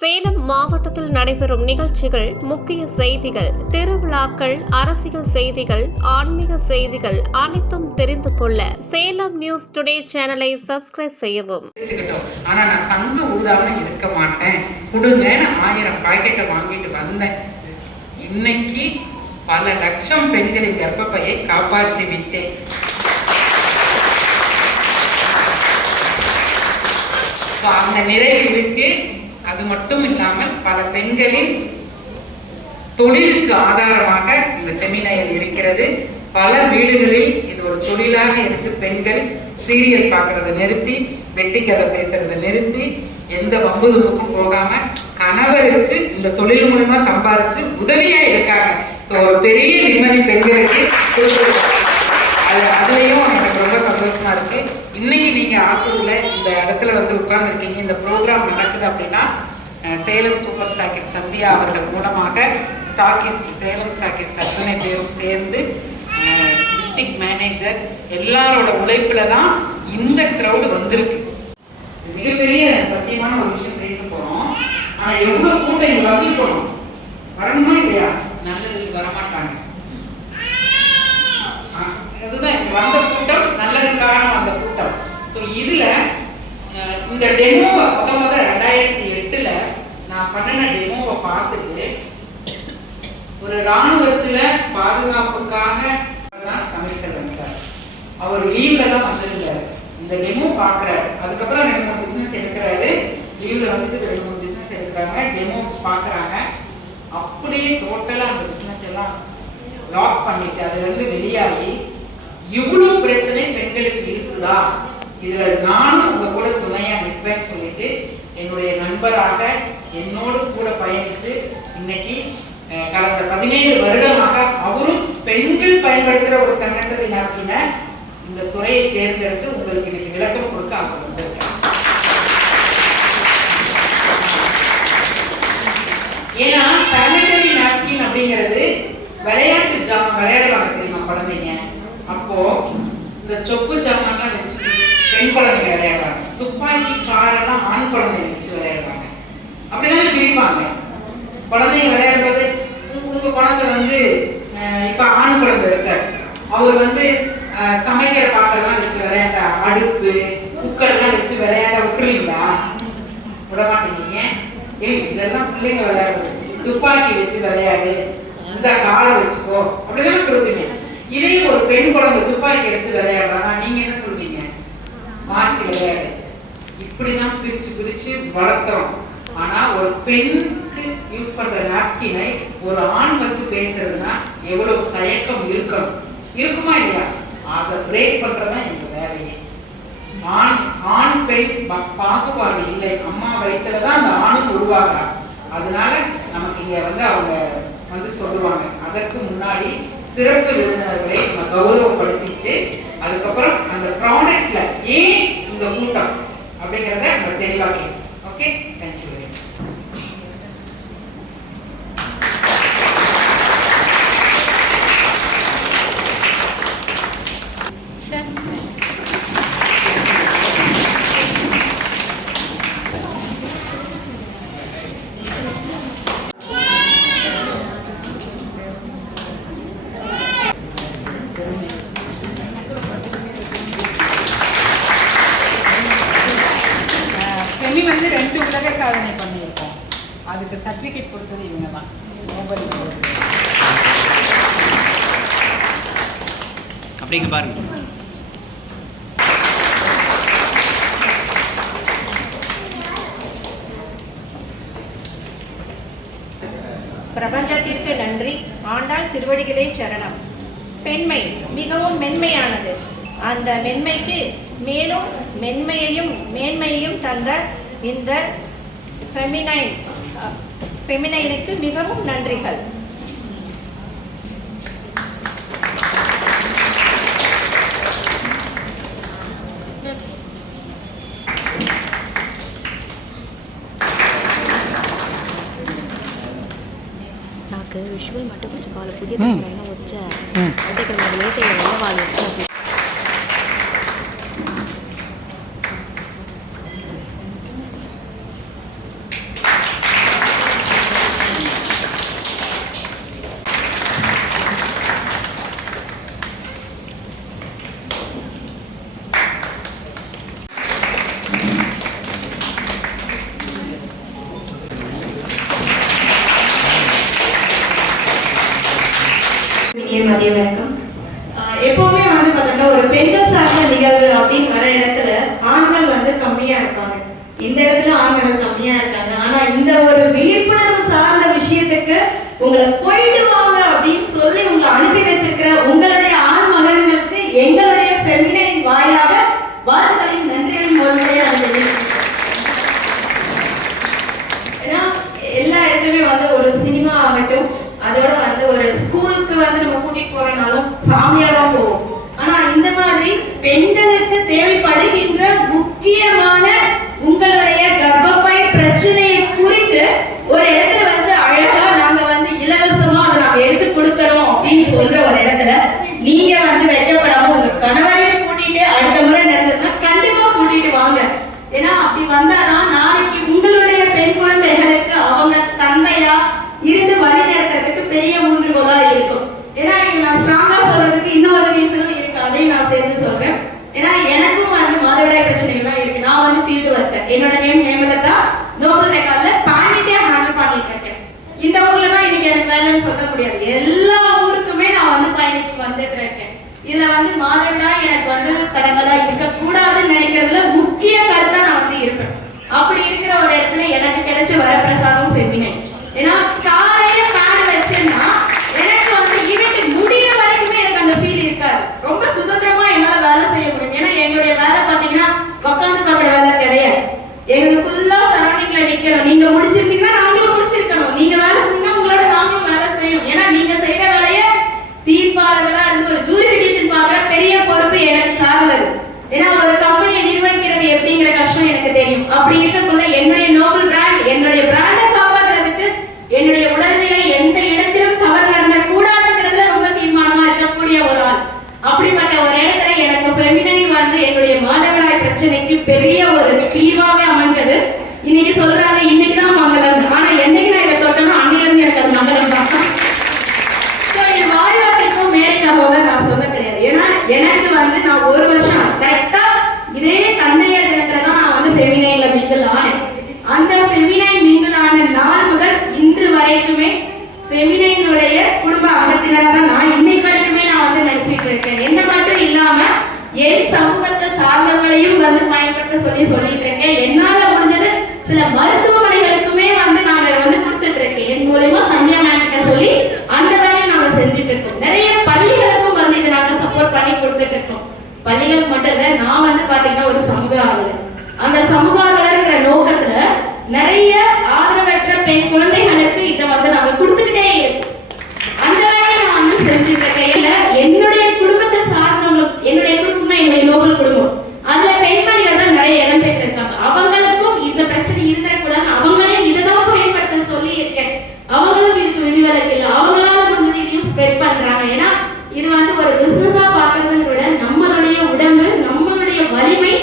சேலம் மாவட்டத்தில் நடைபெறும் நிகழ்ச்சிகள், முக்கிய செய்திகள், திருவிழாக்கள், அரசியல் செய்திகள், ஆன்மீக செய்திகள் அனைத்தும் தெரிந்து கொள்ள சேலம் நியூஸ் டுடே சேனலை சப்ஸ்கிரைப் செய்யவும். ஆனா நான் சங்கு ஊதாம இருக்க மாட்டேன், கொடுங்கன்னு 1000 பாக்கெட்டை வாங்கிட்டு வந்தேன். இன்னைக்கு பல லட்சம் பெண்களின் கர்ப்பப்பையை காப்பாற்றி விட்டேன். அந்த நிறைவுக்கு அது மட்டும் இல்லாமல் பல பெண்களின் தொழிலுக்கு ஆதாரமாக இந்த ஃபெமினைல் இருக்கிறது. பல வீடுகளில் இது ஒரு தொழிலாக எடுத்து பெண்கள் சீரியல் பார்க்கறத நிறுத்தி, வெட்டி கதை பேசுறத நிறுத்தி, எந்த வம்பு தும்புக்கும் போகாம கணவருக்கு இந்த தொழில் மூலமா சம்பாரிச்சு உதவியா இருக்காங்க. ஸோ ஒரு பெரிய நிம்மதி பெண்களுக்கு அதுலயும் எனக்கு ரொம்ப சந்தோஷமா இருக்கு. இன்னைக்கு நீங்க ஆத்தூர்ல இந்த இடத்துல உட்கார்ந்து இருக்கீங்க, இந்த ப்ரோக்ராம் நடக்குது அப்படின்னா சேலம் சூப்பர் ஸ்டாக்கிஸ்ட் சந்தியா அவர்கள் மூலமாக ஸ்டாக்கிஸ்ட், சேலம் ஸ்டாக்கிஸ்ட் அத்தனை பேரும் சேர்ந்து டிஸ்ட்ரிக்ட் மேனேஜர் எல்லாரோட உழைப்புல தான் இந்த கிரௌடு வந்திருக்கு. மிகப்பெரிய சத்தியமான ஒரு விஷயம் பேச போறோம். ஆனா எவ்வளவு கூட்டம் இங்க வந்து போனோம், வரணுமா இல்லையா? நல்லதுக்கு வரமாட்டாங்க. அதுதான் வந்த கூட்டம், நல்லதுக்கான வந்த கூட்டம். ஸோ இதுல இந்த டெமோவை முத 2008 நான் பண்ணின டெமோவை பார்த்துட்டு ஒரு இராணுவத்துல பாதுகாப்புக்காக தான் தமிழ்ச்செல்வன் சார் அவர் லீவ்ல தான் வந்திருந்தாரு. இந்த டெமோ பார்க்குறாரு, அதுக்கப்புறம் 2-3 பிஸ்னஸ் எடுக்கிறாரு. லீவ்ல வந்துட்டு 2-3 பிஸ்னஸ் எடுக்கிறாங்க, டெமோ பார்க்குறாங்க. அப்படியே டோட்டலாக அந்த பிஸ்னஸ் எல்லாம் லாக் பண்ணிட்டு அதுல இருந்து வெளியாகி இவ்வளவு பிரச்சனை பெண்களுக்கு இருக்குதா, இதுல நானும் உங்க கூட துணையா நிற்பேன்னு சொல்லிட்டு என்னுடைய நண்பராக என்னோடு கூட பயணித்து இன்னைக்கு கடந்த 17 வருடமாக அவரும் பெண்கள் பயன்படுத்துற ஒரு சங்கடத்தை நாட்டின இந்த துறையை தேர்ந்தெடுத்து உங்களுக்கு இன்னைக்கு விளக்கம் கொடுக்க அவங்க வந்திருக்காங்க. ஏன்னா சானிட்டரி நாப்கின் அப்படிங்கிறது விளையாட்டு ஜாமான் விளையாடுவாங்க தெரியுமா குழந்தைங்க. அப்போ இந்த சொப்பு ஜாமான்லாம் வச்சு பெண் குழந்தைங்க விளையாடுவாங்க, துப்பாக்கி காரெல்லாம் ஆண் குழந்தைங்க வச்சு விளையாடுவாங்க. அப்படிதான் பிரிப்பாங்க. குழந்தைங்க விளையாடும்போது உங்க குழந்தை இப்ப ஆண் குழந்தை இருக்க அவர் சமைக்கிற பாத்திரம்லாம் வச்சு விளையாண்டா, அடுப்பு குக்கர்லாம் வச்சு விளையாட விட்டுருவீங்களா? விட மாட்டேங்க. இதெல்லாம் பிள்ளைங்க விளையாட வச்சு, துப்பாக்கி வச்சு விளையாடு, இந்த காலை வச்சுக்கோ, அப்படிதான் கொடுப்பீங்க. இதே ஒரு பெண் குழந்தை துப்பாக்கி எடுத்து விளையாடுறாங்க, நீங்க என்ன சொல்வீங்க? மாற்றி விளையாடு. இப்படிதான் பிரிச்சு வளர்த்துறோம். ஆனா ஒரு பெண்ணுக்கு யூஸ் பண்ற நாப்கினை ஒரு ஆண் பேசுறதுன்னா எவ்வளவு தயக்கம் இருக்குமா இல்லையா? ஆக பிரேக் பண்றதுதான் எங்க வேலையே. ஆண் பெண் பாகுபாடு இல்லை. அம்மா வயிற்றுலதான் அந்த ஆணும் உருவாகிறா. அதனால நமக்கு இங்க அவங்க சொல்லுவாங்க. அதற்கு முன்னாடி சிறப்பு விருந்தினர்களை நம்ம கௌரவப்படுத்திட்டு அதுக்கப்புறம் அந்த ப்ராடக்ட்ல ஏன் இந்த கூட்டம் அப்படிங்கிறத நம்ம தெளிவாக்கி. Okay, thank you very much. ஃபெமி 2 உலக சாதனை பண்ணியிருக்கோம். அதுக்கு சர்டிஃபிகேட் கொடுத்தது இவங்க தான். அப்படிங்க பாருங்க. பிரபஞ்சத்திற்கு நன்றி, ஆண்டாள் திருவடிகளே சரணம். பெண்மை மிகவும் மென்மையானது. அந்த மென்மைக்கு மேலும் மென்மையையும் மேன்மையையும் தந்த இந்த ஃபெமினைனுக்கு மிகவும் நன்றிகள். నాకు విజువల్ మట్టు కొంచెం వాళ్ళ పుడియ వచ్చా అంటే ఇక్కడ లేట్ అయ్యే వాళ్ళు వచ్చినప్పుడు இனிய மதிய வணக்கம். எப்பவுமே வந்து பார்த்தோம்னா ஒரு பெண்கள் சார்ந்த நிகழ்வு அப்படின்னு வர இடத்துல ஆண்கள் வந்து கம்மியா இருப்பாங்க. இந்த இடத்துல ஆண்கள் கம்மியா இருக்காங்க. ஆனா இந்த ஒரு விழிப்புணர்வு சார்ந்த விஷயத்துக்கு உங்களை போயிட்டு வாங்க அப்படின்னு சொல்லி உங்களை அனுப்பி வச்சிருக்கிற உங்களுடைய ஆண் மகன்களுக்கு எங்களுடைய ஃபெமினைன் வாயிலாக வாழ்த்துக்களையும் நன்றிகளையும் முதல்ல ஏன்னா எல்லா இடத்துலயுமே வந்து ஒரு சினிமா ஆகட்டும், அதோட வந்து ஒரு ஸ்கூலுக்கு வந்து நம்ம கூட்டிட்டு போறனாலும் ஃபேமிலியா தான் போவோம். ஆனா இந்த மாதிரி பெண்களுக்கு தேவைப்படுகின்ற முக்கியமான உங்களுடைய கர்ப்பப்பை பிரச்சனையை குறித்து ஒரு இடத்துல வந்து அழகா நாங்க வந்து இலவசமா அதை நாங்க எடுத்து கொடுக்கறோம் அப்படின்னு சொல்ற ஒரு இடத்துல நீங்க வந்து வைக்கப்படாம உங்க கணவரையும் கூட்டிட்டு அடுத்த முறை நடந்ததுன்னா கண்டிப்பா கூட்டிட்டு வாங்க. ஏன்னா அப்படி வந்தாதான் நாளைக்கு உங்களுடைய பெண் குழந்தைகளுக்கு அவங்க தந்தையா இருந்து வழி நடத்துறதுக்கு பெரிய ஊன்றுகோலா இருக்கும். ஏன்னா இங்க நான் ஸ்ட்ராங்கா சொல்றதுக்கு இன்னொரு ரீசனும் இருக்கு, அதையும் நான் சேர்த்து சொல்றேன். ஏன்னா எனக்கும் வந்து மாதவிடாய் பிரச்சனைகள்லாம் இருக்கு. நான் வந்து ஃபீல்டு ஒர்க்கர். என்னோட நேம் ஹேமலதா. நோபல் ரெக்கார்ட்ல பாண்டிட்டே ஹேண்டில் பண்ணிட்டு இருக்கேன். இந்த ஊர்ல தான் இன்னைக்கு எனக்கு வேலைன்னு சொல்ல முடியாது. எல்லா ஊருக்குமே நான் வந்து பயணிச்சு வந்துட்டு இருக்கேன். இதுல வந்து மாதவிடாய் எனக்கு வந்து தடங்களா இருக்கக்கூடாதுன்னு நினைக்கிறதுல முக்கிய கருத்தா நான் வந்து இருப்பேன். அப்படி இருக்கிற ஒரு இடத்துல எனக்கு கிடைச்ச வரப்பிரசாதம் ஃபெமினைன். ஏன்னா காலையில பேடு வச்சேன்னா எனக்கு வந்து ஈவெண்ட் முடிகிற வரைக்குமே எனக்கு அந்த ஃபீல் இருக்காது. ரொம்ப சுதந்திரமா என்னால வேலை செய்ய முடியும். ஏன்னா எங்களுடைய வேலை பார்த்தீங்கன்னா உட்காந்து பார்க்குற வேலை கிடையாது. எங்களுக்கு ஃபுல்லா சரௌண்டிங்ல நிக்கணும். நீங்க முடிச்சிருந்தீங்கன்னா நாங்களும் முடிச்சிருக்கணும். நீங்க வேலை செஞ்சீங்கன்னா உங்களோட நாங்களும் வேலை செய்யணும். ஏன்னா நீங்க செய்யற வேலையை தீர்ப்பாளர்களா இருந்து ஒரு ஜூரிடிக்ஷன் பார்க்குற பெரிய பொறுப்பு எனக்கு சார்ந்தது. ஏன்னா ஒரு கம்பெனியை நிர்வகிக்கிறது எப்படிங்கிற கஷ்டம் எனக்கு தெரியும். அப்படி இருக்கக்குள்ள என்னுடைய நோபல் பிராண்ட், என்னுடைய பிராண்டை காப்பாற்றுறதுக்கு என்னுடைய உடல்நிலை எந்த இடத்திலும் தவறு நடந்த கூடாதுங்கிறதுல ரொம்ப தீர்மானமா இருக்கக்கூடிய ஒரு ஆள். அப்படிப்பட்ட ஒரு இடத்துல எனக்கு ஃபெமினைன் வந்து என்னுடைய மாதவிடாய் பிரச்சனைக்கு பெரிய ஒரு தீர்வாவே அமைஞ்சது. இன்னைக்கு சொல்றாங்க இன்னைக்குதான் மங்களம், ஆனா என்னைக்கு நான் இதை தொட்டனோ அன்னையில இருந்து எனக்கு அது மங்களம் தான். என் வாய்வாட்டிற்கும் மேடைக்காக நான் சொல்ல கிடையாது. ஏன்னா எனக்கு வந்து நான் ஒரு வருஷம் கரெக்டா இதே தந்தையர் தினத்துல தான் நான் வந்து ஃபெமினைன்ல மிங்கிள் ஆனேன். அந்த ஃபெமினைன் மிங்கிள் ஆன நாள் முதல் இன்று வரைக்குமே ஃபெமினைனுடைய குடும்ப அங்கத்தினராக தான் நான் இன்னைக்கு வரைக்குமே நான் வந்து நினைச்சிட்டு இருக்கேன். என்ன மட்டும் இல்லாம என் சமூகத்தை சார்ந்தவங்களையும் வந்து பயன்படுத்த சொல்லிட்டு இருக்கேன். என்னால முடிஞ்சது சில மருத்துவமனைகளுக்குமே வந்து நாங்க வந்து கொடுத்துட்டு இருக்கேன். என் மூலமா சந்தியா மேம் கிட்ட சொல்லி அந்த வேலையை நாங்க செஞ்சுட்டு இருக்கோம். நிறைய பள்ளிகளுக்கும் வந்து இதை நாங்க சப்போர்ட் பண்ணி கொடுத்துட்டு இருக்கோம். பள்ளிகளுக்கு மட்டும் இல்ல, நான் வந்து பாத்தீங்கன்னா ஒரு சமூக ஆர்வலர். அந்த சமூக ஆர்வலர்ங்கிற நோக்கத்துல நிறைய ஆதரவற்ற பெண் குழந்தைகளுக்கு இதை வந்து நாங்க கொடுத்துக்கிட்டே இருக்கோம். அந்த வேலையை நான் வந்து செஞ்சுட்டு இருக்கேன். என்னுடைய குடும்பத்தை சார்ந்தவங்க, என்னுடைய குடும்பம்னா என்னுடைய நோபல் குடும்பம், அதுல பெண்மணிகள் தான் நிறைய இடம் பெற்றிருக்காங்க. அவங்களுக்கும் இந்த பிரச்சனை இருந்தக்கூடாது, அவங்களையும் இதைதான் பயன்படுத்த சொல்லி இருக்கேன். அவங்களும் இதுக்கு விதிவிலக்கு இல்லை. அவங்களால முடிஞ்சது இதையும் ஸ்ப்ரெட் பண்றாங்க. ஏன்னா இது வந்து ஒரு பிசினஸா பார்க்கறதை விட நம்மளுடைய உடம்பு, நம்மளுடைய வலிமை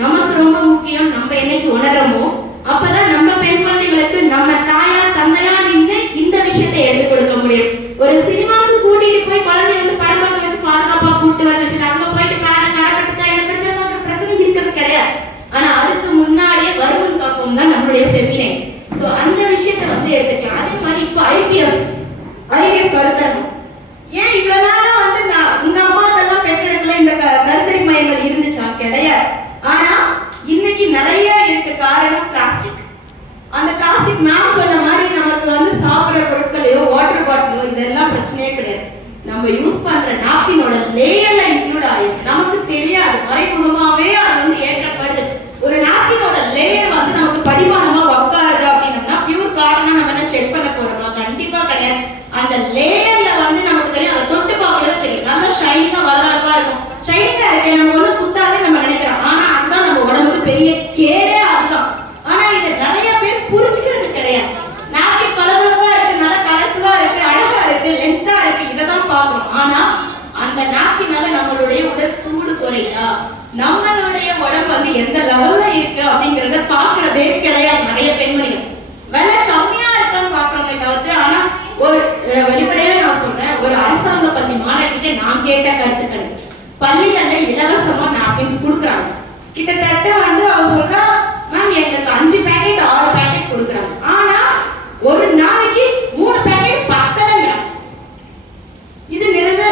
நமக்கு ரொம்ப முக்கியம். நம்ம என்னைக்கு உணர்றோமோ அப்பதான் நம்ம பெண் குழந்தைகளுக்கு நம்ம தாயா தந்தையா நின்று இந்த விஷயத்தை எடுத்து கொடுக்க முடியும். ஒரு சினிமாவுக்கு கூட்டிட்டு போய் குழந்தைய வந்து படம் பார்க்க வச்சு பாதுகாப்பா கூட்டு வந்து அங்க போயிட்டு பேரன் கரப்பட்டுச்சா இதை பிரச்சனை இருக்கிறது கிடையாது. ஆனா அதுக்கு முன்னாடியே வருவன் காப்போம் தான் நம்மளுடைய ஃபெமினைன். சோ அந்த விஷயத்தை வந்து எடுத்துக்கலாம். அதே மாதிரி இப்போ ஐவிஎஃப் கருத்தரங்கம் ஏன் இவ்வளவு நாளா வந்து நான் உங்க அம்மாக்கெல்லாம் பெற்றெடுக்கல இந்த கருத்தரி மையங்கள் இருந்துச்சா? கிடையாது. ஆனா இன்னைக்கு நிறைய இருக்கு. காரணம் பிளாஸ்டிக். அந்த பிளாஸ்டிக் மேம் சொன்ன மாதிரி நமக்கு வந்து சாப்பிடுற பொருட்களையோ வாட்டர் பாட்டிலோ இதெல்லாம் பிரச்சனையே கிடையாது. நம்ம யூஸ் பண்ற நாப்கினோட லேயர்ல இன்க்ளூட் ஆயிருக்கு. நமக்கு தெரியாது, மறைமுகமாவே அது வந்து ஏற்றப்படுது. ஒரு நாப்கினோட லேயர் வந்து நமக்கு படிமானமா உட்காருது அப்படின்னா பியூர் காட்டனா நம்ம என்ன செக் பண்ண போறோமா? கண்டிப்பா கிடையாது. அந்த லேயர்ல வந்து நமக்கு தெரியும், அதை தொட்டு பார்க்கவே தெரியும். நல்லா ஷைனிங்கா வளவளப்பா இருக்கும். ஷைனிங்கா இருக்கு, நம்ம ஒண்ணு குத்தாதே நம்ம நினைக்கிறோம். ஆனா அதுதான் நம்ம உடம்புக்கு பெரிய கேடே அதுதான். ஆனா இதை நிறைய பேர் புரிஞ்சுக்கிறது கிடையாது. நாப்கின் பளபளப்பா இருக்கு, நல்லா கலர்ஃபுல்லா இருக்கு, அழகா இருக்கு, லென்த்தா இருக்கு, இதைதான் பார்க்கணும். ஆனா அந்த நாப்கினால நம்மளுடைய உடல் சூடு குறையா, நம்மளுடைய உடம்பு வந்து எந்த லெவல்ல இருக்கு அப்படிங்கறத பாக்குறதே கிடையாது. நிறைய பெண்மணிகள் விலை கம்மியா இருக்கான்னு பாக்குறோமே தவிர்த்து. ஆனா ஒரு வெளிப்படையா நான் சொல்றேன், ஒரு அரசாங்க பள்ளி மாணவிகிட்ட நான் கேட்ட கருத்துக்கள், பள்ளிகள்ல இலவசமா நாப்கின்ஸ் கொடுக்குறாங்க. கிட்டத்தட்ட வந்து அவ சொல்றா, மேம் எங்களுக்கு 5 பேக்கெட் 6 பேக்கெட் கொடுக்குறாங்க. ஆனா ஒரு நாளைக்கு 3 பேக்கெட் பத்தலைங்க. இது நிலைமை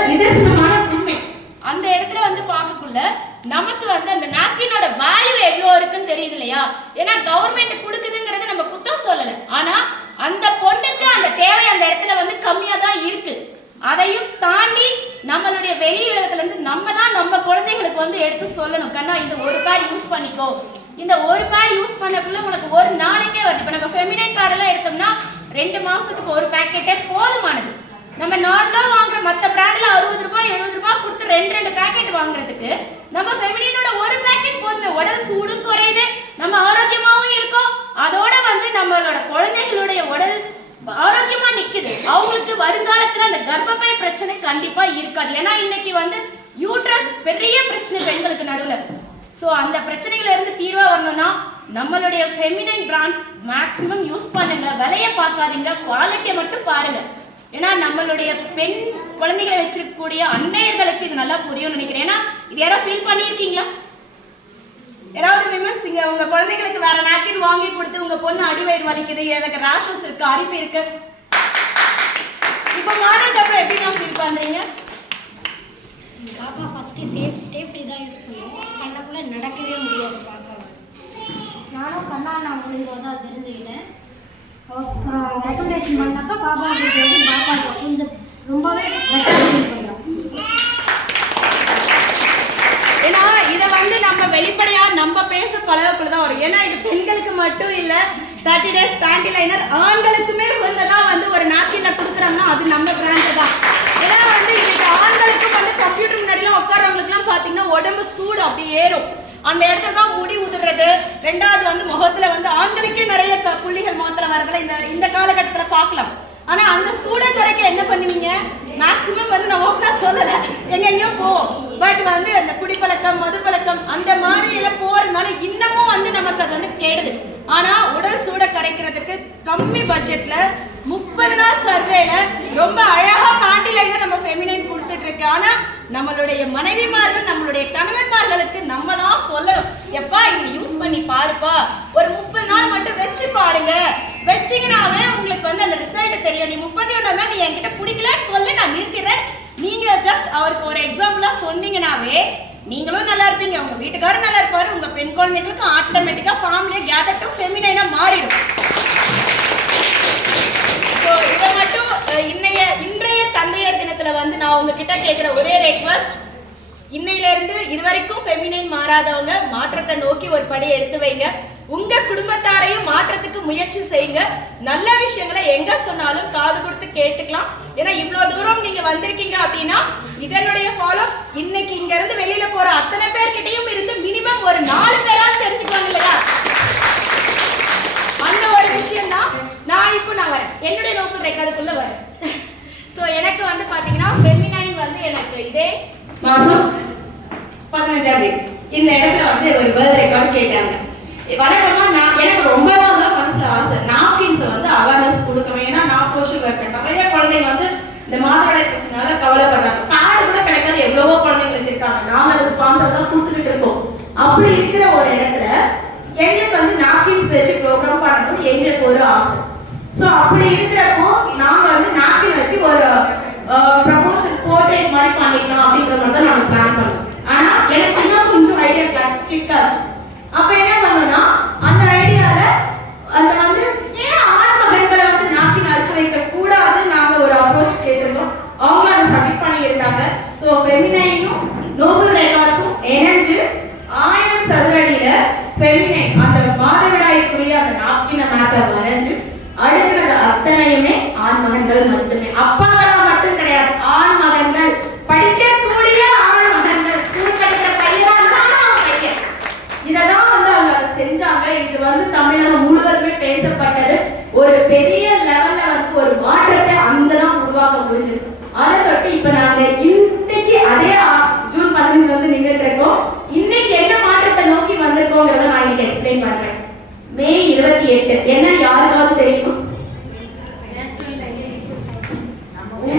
அதையும் தாண்டி நம்மளுடைய வெளி உலகத்துலேருந்து நம்ம தான் நம்ம குழந்தைகளுக்கு வந்து எடுத்து சொல்லணும், கண்ணா இந்த ஒரு பேட் யூஸ் பண்ணிக்கோ, இந்த ஒரு பேட் யூஸ் பண்ணக்குள்ள உனக்கு ஒரு நாளைக்கே வருது. இப்போ நம்ம ஃபெமினைன் பேடெல்லாம் எடுத்தோம்னா 2 மாதத்துக்கு ஒரு பேக்கெட்டே போதுமானது. நம்ம நார்மலாக வாங்குற மற்ற பிராண்டில் 60 ரூபாய் 70 ரூபாய் கொடுத்து 2 பேக்கெட் வாங்குறதுக்கு நம்ம ஃபெமினினோட ஒரு பேக்கெட் போதுமே. உடல் சூடும் குறையுது, நம்ம ஆரோக்கியமாகவும் இருக்கோம், அதோட வந்து நம்மளோட குழந்தைகளுடைய உடல் ஆரோக்கியமா நிக்குது. அவங்களுக்கு வருங்காலத்துல அந்த கர்ப்பப்பை பிரச்சனை கண்டிப்பா இருக்காது. ஏன்னா இன்னைக்கு வந்து யூட்ரஸ் பெரிய பிரச்சனை பெண்களுக்கு நடுவில். ஸோ அந்த பிரச்சனையில இருந்து தீர்வா வரணும்னா நம்மளுடைய ஃபெமினைன் பிராண்ட்ஸ் மேக்ஸிமம் யூஸ் பண்ணுங்க, விலையை பார்க்காதீங்க, குவாலிட்டியை மட்டும் பாருங்க. ஏன்னா நம்மளுடைய பெண் குழந்தைகளை வச்சிருக்கக்கூடிய அன்னையர்களுக்கு இது நல்லா புரியும்னு நினைக்கிறேன். ஏன்னா இது யாராவது ஃபீல் பண்ணியிருக்கீங்களா? யாராவது விமன்ஸ் இங்க உங்க குழந்தைகளுக்கு வேற நாப்கின் வாங்கி கொடுத்து உங்க பொண்ணு அடிவயிறு வலிக்குது, எனக்கு ரேஷஸ் இருக்கு, அரிப்பு இருக்கு, இப்போ மாதத்துக்கு அப்புறம் எப்படி நான் ஃபீல் பண்றீங்க? பாப்பா ஃபஸ்ட்டு ஸ்டே ஃப்ரீ தான் யூஸ் பண்ணுவோம், பண்ணக்குள்ளே நடக்கவே முடியாது பாப்பா. நானும் நான் முடிஞ்சு தான் தெரிஞ்சுக்கிட்டேன். ரெக்கமெண்டேஷன் பண்ணாக்கா பாப்பா வந்து பாப்பா கொஞ்சம் ரொம்பவே பெட்டராக ஃபீல் பண்ணுறோம். ஏன்னா இதை வந்து நம்ம வெளிப்படையா நம்ம பேச பழகக்குள்ள தான் வரும். ஏன்னா இது பெண்களுக்கு மட்டும் இல்ல, 30 டேஸ் பேண்டி லைனர் ஆண்களுக்குமே தான் வந்து ஒரு நாப்கின்ல கொடுக்குறாங்கன்னா அது நம்ம பிராண்ட் தான். ஏன்னா வந்து இன்னைக்கு ஆண்களுக்கும் வந்து கம்ப்யூட்டர் முன்னாடிலாம் உட்காரவங்களுக்குலாம் பார்த்தீங்கன்னா உடம்பு சூடு அப்படி ஏறும், அந்த இடத்துல தான் முடி உதிர்றது. 2வது வந்து முகத்துல வந்து ஆண்களுக்கே நிறைய புள்ளிகள் முகத்துல வரதுல இந்த காலகட்டத்தில் பார்க்கலாம். ஆனா அந்த சூடை குறைக்க என்ன பண்ணுவீங்க? மேக்சிமம் வந்து நான் ஓப்பனா சொல்லல, எங்கெங்கயோ போவோம். பட் வந்து அந்த குடிப்பழக்கம் மது பழக்கம் அந்த மாதிரி எல்லாம் போறதுனால இன்னமும் வந்து நமக்கு அது வந்து கேடுது. ஆனா உடல் சூடை கரைக்கிறதுக்கு கம்மி பட்ஜெட்ல 30 நாள் சர்வேல ரொம்ப அழகா பேண்டி லைனர் நம்ம ஃபெமினைன் கொடுத்துட்டு இருக்கு. ஆனா நம்மளுடைய மனைவிமார்கள் நம்மளுடைய கணவன்மார்களுக்கு நம்ம தான் சொல்லணும், எப்பா இதை யூஸ் பண்ணி பாருப்பா, ஒரு 30 நாள் மட்டும் வச்சு பாருங்க, வச்சிங்கனாவே உங்களுக்கு வந்து அந்த ரிசல்ட் தெரியும். நீ 31 நாள் நீ என்கிட்ட பிடிக்கல சொல்லு, நான் நிறுத்திடுறேன், நீங்க ஜஸ்ட் அவருக்கு ஒரு எக்ஸாம்பிளா சொன்னீங்கன்னாவே நீங்களும் நல்லா இருப்பீங்க, உங்க வீட்டுக்காரரும் நல்லா இருப்பாரு, உங்க பெண் குழந்தைகளுக்கு ஆட்டோமேட்டிக்கா ஃபேமிலியை கேதர் டு ஃபெமினைனா மாறிடும். ஸோ இதை மட்டும் இன்றைய தந்தையர் தினத்துல வந்து நான் உங்ககிட்ட கேட்குற ஒரே ரெக்வஸ்ட், இன்னையில இருந்து இதுவரைக்கும் ஃபெமினைன் மாறாதவங்க மாற்றத்தை நோக்கி ஒரு படி எடுத்து வைங்க. உங்க குடும்பத்தாரையும் மாற்றத்துக்கு முயற்சி செய்யுங்க. நல்ல விஷயங்களை எங்க சொன்னாலும் காது கொடுத்து கேட்டுக்கலாம். ஏன்னா இவ்வளவு தூரம் நீங்க வந்திருக்கீங்க அப்படின்னா இதனுடைய ஃபாலோ இன்னைக்கு இங்க இருந்து வெளியில போற அத்தனை பேர்கிட்டையும் இருந்து மினிமம் ஒரு 4 பேரால் தெரிஞ்சுக்குவாங்க இல்லையா? அந்த ஒரு விஷயம் தான் நான் வரேன், என்னுடைய லோக்கல் ரெக்கார்டுக்குள்ள வரேன். ஸோ எனக்கு வந்து பாத்தீங்கன்னா ஃபெமினைன் வந்து எனக்கு இதே மாசம் 15ஆம் தேதி இந்த இடத்துல வந்து ஒரு வேர்ல்ட் ரெக்கார்ட் கேட்டாங்க. வழக்கமா எனக்கு ரொம்ப நாள் தான் மனசுல ஆசை நாப்கின்ஸ் வந்து அவேர்னஸ் கொடுக்கணும். ஏன்னா நான் சோஷியல் ஒர்க்கர், நிறைய குழந்தைங்க வந்து இந்த மாதவிடாய் பிரச்சனையால கவலைப்படுறாங்க, பேடு கூட கிடைக்காது எவ்வளவோ குழந்தைங்களுக்கு இருக்காங்க, நாங்க அதை ஸ்பான்சர் தான் கொடுத்துக்கிட்டு இருக்கோம். அப்படி இருக்கிற ஒரு இடத்துல எங்களுக்கு வந்து நாப்கின்ஸ் வச்சு ப்ரோக்ராம் பண்ணணும்னு எங்களுக்கு ஒரு ஆசை. ஸோ அப்படி இருக்கிறப்போ நாங்க வந்து நாப்கின் வச்சு ஒரு ப்ரமோஷன் போர்ட்ரேட் மாதிரி பண்ணிக்கலாம் அப்படிங்கிற மாதிரி தான் நாங்கள் பிளான் பண்ணோம். ஆனா எனக்கு இன்னும் கொஞ்சம் ஐடியா கிளிக் ஆச்சு. அப்ப என்ன பண்ணோம்னா அந்த ஐடியால அந்த வந்து ஏன் ஆண் மகன்களை வந்து நாப்கின் அறுக்க வைக்க கூடாது நாங்க ஒரு அப்ரோச் கேட்டிருந்தோம். அவங்க அதை சப்மிட் பண்ணியிருந்தாங்க. ஸோ ஃபெமினைனும் நோபல் ரெக்கார்ட்ஸும் இணைஞ்சு 1000 சதுரடியில ஃபெமினைன் அந்த மாதவிடாய்க்குரிய அந்த நாப்கின் மேப்பை வரைஞ்சு அடுக்கிறது அத்தனையுமே ஆண் மகன்கள் மட்டுமே. அப்பாக்களா மட்டும் கிடையாது, ஆண் மகன்கள், படிக்கக்கூடிய ஆண் மகன்கள், ஸ்கூல் படிக்கிற பையன் பையன். இதெல்லாம் வந்து அவங்க அதை செஞ்சாங்க. இது வந்து தமிழகம் முழுவதுமே பேசப்பட்டது. ஒரு பெரிய லெவல்ல வந்து ஒரு மாற்றத்தை அங்கதான் உருவாக்க முடிஞ்சது. அதை தொட்டு இப்ப நாங்க இன்னைக்கு அதே ஜூன் 15 வந்து நின்றுட்டு இருக்கோம். இன்னைக்கு என்ன மாற்றத்தை நோக்கி வந்திருக்கோங்கிறத நான் இன்னைக்கு எக்ஸ்பிளைன் பண்றேன். மே 28 என்ன யாருக்காவது தெரியுமா?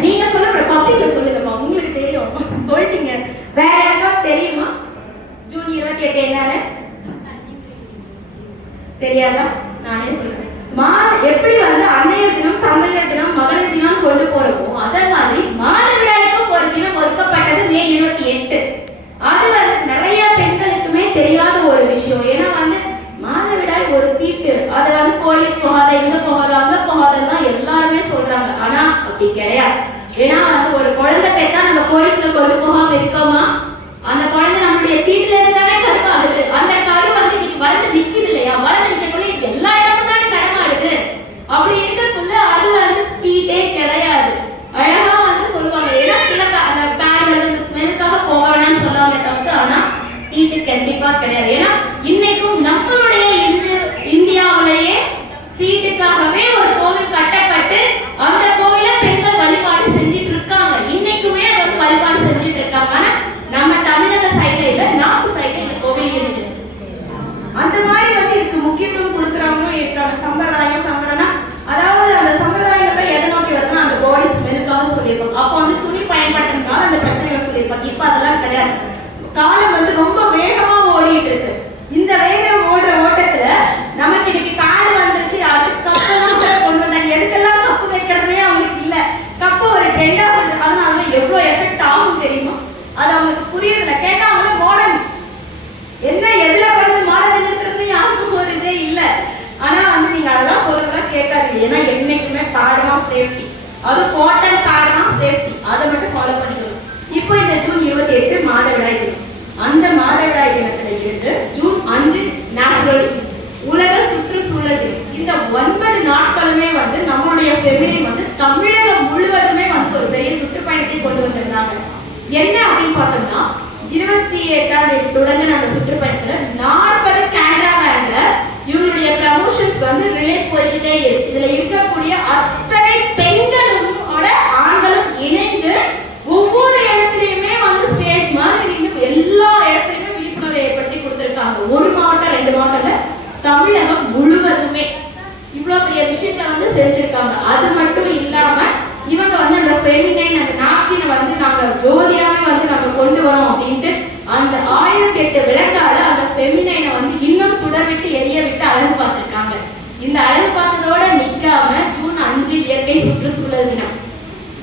நீங்க சொல்லுங்க, பப்ளிக்ல சொல்லுங்கம்மா, உங்களுக்கு தெரியும் சொல்லிட்டீங்க. வேற யாருக்காவது தெரியுமா ஜூன் 28 என்னன்னு? தெரியாதா? நானே சொல்றேன். எப்படி வந்து அன்னையர் தினம், தந்தையர் தினம், மகளிர் தினம் கொண்டு போறோமோ அதே மாதிரி மாதவிடாய்க்கும் ஒரு தினம் ஒதுக்கப்பட்டது மே 28. அது வந்து நிறைய பெண்களுக்குமே தெரியாத ஒரு விஷயம். ஏன்னா வந்து மாதவிடாய் ஒரு தீட்டு, அதை வந்து கோயிலுக்கு போகாத, இங்க போகாத, அங்க போகாதன்னா எல்லாருமே சொல்றாங்க. ஆனா அப்படி கிடையாது. ஏன்னா வந்து ஒரு குழந்தை பெற்றா நம்ம கோயிலுக்குள்ள கொண்டு போகாம இருக்கோமா? அந்த குழந்தை நம்மளுடைய தீட்டுல இருந்து தானே கருவாகுது. அந்த கரு வந்து இன்னைக்கு வளர்ந்து நிக்குது இல்லையா? வளர்ந்து நிக்கக்குள்ள எல்லா இடமும் தானே நடமாடுது. அப்படி இருக்கக்குள்ள அது வந்து தீட்டே கிடையாது. அழகா வந்து சொல்லுவாங்க, ஏன்னா சில அந்த பேட் வந்து இந்த ஸ்மெல்லுக்காக போக வேணாம்னு சொல்லாம தவிர்த்து, ஆனா தீட்டு கண்டிப்பா கிடையாது. ஏன்னா இன்னைக்கும் நம்மளுடைய இந்தியாவிலேயே தீட்டுக்காகவே ஒரு கோவில் கட்டப்பட்டு அந்த கோவில பெண்கள் வழிபாடு செஞ்சுட்டு இருக்காங்க. இன்னைக்குமே வந்து வழிபாடு செஞ்சுட்டு இருக்காங்க. ஆனா நம்ம தமிழக சைடுல இல்ல, நார்த் சைடுல இந்த கோவில் இருக்கு. அந்த மாதிரி வந்து இதுக்கு முக்கியத்துவம் கொடுக்குறவங்களும் இருக்காங்க. சம்பிரதாயம் அதாவது அந்த சம்பிரதாயங்கள்லாம் எதை நோக்கி வருதுன்னா அந்த பாடி ஸ்மெல்லுக்காக சொல்லியிருப்பாங்க. அப்போ வந்து துணி பயன்படுத்தினால அந்த பிரச்சனைகளை சொல்லியிருப்பாங்க. இப்போ அதெல்லாம் கிடையாது. காலம் வந்து ரொம்ப வேகமா ஓடிட்டு இருக்கு. இந்த வேகம் ஓடுற ஓட்டத்துல நமக்கு இன்னைக்கு பேடு வந்துருச்சு, அதுக்கு கப்பெல்லாம் கொண்டு வந்தாங்க. எதுக்கெல்லாம் கப்பு வைக்கிறதுனே அவங்களுக்கு இல்ல. கப்பு ஒரு ட்ரெண்டா சொல்றாங்க. அதனால எவ்வளவு எஃபெக்ட் ஆகும் தெரியுமா? அது அவங்களுக்கு புரியறதில்ல. கேட்டா அவங்க மாடர்ன் என்ன எதுல பண்ணுது மாடர்ன் நிறுத்துறது யாருக்கும் ஒரு இதே இல்ல. ஆனா வந்து நீங்க அதெல்லாம் சொல்றதெல்லாம் கேட்காதீங்க. ஏன்னா என்னைக்குமே பேடுனா சேஃப்டி, அது காட்டன் பேடுனா சேஃப்டி, அதை மட்டும் ஃபாலோ பண்ணிக்கணும். இப்போ இந்த ஜூன் 28 மாதவிடாய் தினம். அந்த மாதவிடாய் தினத்துல இருந்து ஜூன் 5 நேச்சுரல் உலக சுற்றுச்சூழல் தினம். இந்த 9 நாட்களுமே வந்து நம்மளுடைய ஃபெமினின் வந்து தமிழகம் முழுவதுமே வந்து ஒரு பெரிய சுற்றுப்பயணத்தை கொண்டு வந்திருந்தாங்க. என்ன அப்படின்னு பார்த்தோம்னா 28ஆம் தேதி தொடர்ந்து அந்த சுற்றுப்பயணத்துல 40 கேமரா வேன்ல இவங்களுடைய ப்ரமோஷன்ஸ் வந்து ரிலே போயிட்டே இருக்கு. இதுல இருக்கக்கூடிய அத்தனை பெண்களும் ஆண்களும் இணைந்து ஒவ்வொரு இடத்துலயுமே வந்து ஸ்டேஜ் மாதிரி நின்று எல்லா இடத்துலயுமே விழிப்புணர்வை ஏற்படுத்தி கொடுத்திருக்காங்க. ஒரு மாவட்டம் 2 மாவட்டம்ல தமிழகம் முழுவதுமே இவ்வளவு பெரிய விஷயத்தை வந்து செஞ்சிருக்காங்க. அது மட்டும் இல்லாம இவங்க வந்து அந்த ஃபெமினைன் அந்த நாப்கினை வந்து நாங்க ஜோதியாவே வந்து நாங்க கொண்டு வரோம் அப்படின்ட்டு அந்த 1008 விளக்கால அந்த ஃபெமினைனை வந்து இன்னும் சுடர் விட்டு எரிய விட்டு அழகு பார்த்திருக்காங்க. இந்த அழகு பார்த்ததோட நிக்காம ஜூன் 5 இயற்கை சுற்றுச்சூழல் தினம்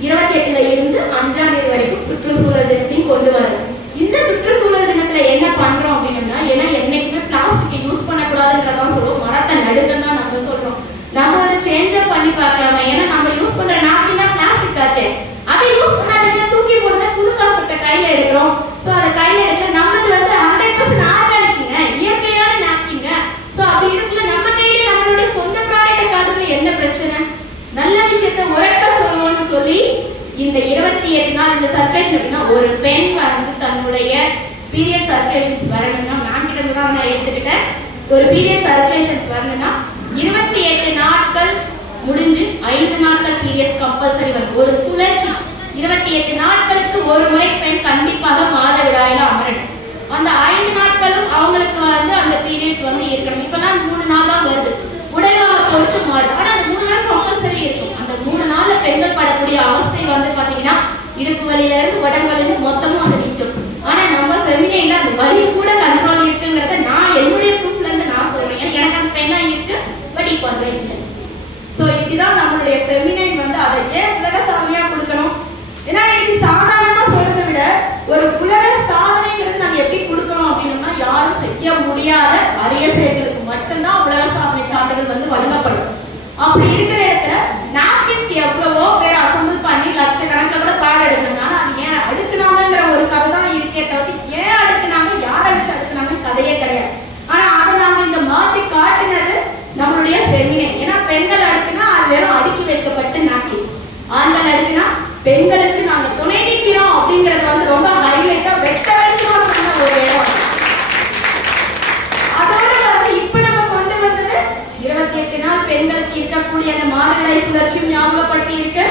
28ல இருந்து 5ஆம் தேதி வரைக்கும் சுற்றுச்சூழல் தினத்தையும் கொண்டு வரோம். இந்த சுற்றுச்சூழல் தினத்துல என்ன பண்றோம் அப்படின்னா, ஏன்னா என்னைக்குமே பிளாஸ்டிக் யூஸ் பண்ணக்கூடாதுன்றதான் சொல்லுவோம், மரத்தை நடுங்கன்னு தான் நம்ம சொல்றோம். நம்ம ஒரு சேஞ்சப் பண்ணி பார்க்கலாமா? ஏன்னா நம்ம யூஸ் பண்ற நாப்கின் பிளாஸ்டிக் ஆச்சே, அதை யூஸ் பண்ணாதீங்க, தூக்கி போடுங்க. புது கான்செப்டை கையில எடுக்கிறோம். ஸோ அதை கையில எடுக்க நம்மளது வந்து 100% ஆர்கானிக்குங்க, இயற்கையான நாப்கிங்க. ஸோ அப்படி இருக்குல்ல, நம்ம கையில நம்மளுடைய சொந்த ப்ராடக்டை காட்டுறது என்ன பிரச்சனை? நல்ல விஷயத்த உரட்ட சொல்லுவோம்னு சொல்லி இந்த 28 நாள் இந்த சர்க்குலேஷன் அப்படின்னா ஒரு பெண் வந்து தன்னுடைய பீரியட் சர்க்குலேஷன்ஸ் வரணும்னா, மேம் கிட்ட இருந்து தான் நான் எடுத்துக்கிட்டேன். ஒரு பீரியட் சர்க்குலேஷன்ஸ் வரணும்னா 28 நாட்கள் முடிஞ்சு 5 நாட்கள் பீரியட்ஸ் கம்பல்சரி வரும். ஒரு சுழற்சி 28 நாட்களுக்கு ஒரு முறை பெண் கண்டிப்பாக மாதவிடாயில அமரணும். அந்த 5 நாட்களும் அவங்களுக்கு வந்து அந்த பீரியட்ஸ் வந்து இருக்கணும். இப்பதான் 3 நாள் தான் வருது, உடல்வாக பொறுத்து மாறும். ஆனா அந்த 3 நாள் கம்பல்சரி இருக்கும். அந்த 3 நாள்ல பெண்கள் படக்கூடிய அவஸ்தை வந்து பாத்தீங்கன்னா இடுப்பு வலியில இருந்து உடம்பு வலியில மொத்தமும் வந்து நிற்கும். ஆனா நம்ம ஃபெமினைன்ல அந்த வலி கூட கண்ட்ரோல் இருக்குங்கிறத நான் என்னுடைய ப்ரூஃப்ல இருந்து நான் சொல்றேன். எனக்கு அந்த பெயினா இருக்கு, பட் இப்போ அது இல்லை. ஸோ இப்படிதான் நம்மளுடைய ஃபெமினைன் வந்து அதை ஏன் உலக சாதனையா கொடுக்கணும்? ஏன்னா இன்னைக்கு சாதாரணமா சொல்றதை விட ஒரு உலக சாதனைங்கிறது நாங்க எப்படி கொடுக்கறோம் அப்படின்னா, யாரும் செய்ய முடியாத அரிய செயல்களுக்கு மட்டும்தான் உலக சாதனை சான்றிதழ் வந்து வழங்கப்படும். அப்படி இருக்கிற இடத்துல நாப்கின்ஸ்க்கு எவ்வளவோ பேர் அசம்பிள் பண்ணி லட்சக்கணக்கில் கூட பேட் எடுக்கணும். ஆனா அது ஏன் அடுக்குனாங்கிற ஒரு கதை தான் இருக்கே தவிர்த்து ஏன் அடுக்குனாங்க, யாரை வச்சு அடுக்குனாங்க கதையே கிடையாது. ஆனா அதை நாங்க இங்க மாத்தி காட்டுனது நம்மளுடைய ஃபெமினைன். ஏன்னா பெண்கள் அடுக்குனா அது வெறும் அடுக்கி வைக்கப்பட்ட நாப்கின்ஸ், ஆண்கள் அடுக்குனா பெண்களுக்கு நாங்க துணை நிற்கிறோம் அப்படிங்கறத வந்து ரொம்ப ஹைலைட்டா வெட்ட வெளிச்சமா சொன்ன ஒரு இடம். அதோட வந்து இப்ப நம்ம கொண்டு வந்தது 28 நாள் பெண்களுக்கு இருக்கக்கூடிய அந்த மாதவிடாய் சுழற்சியும் ஞாபகப்படுத்தி இருக்கு.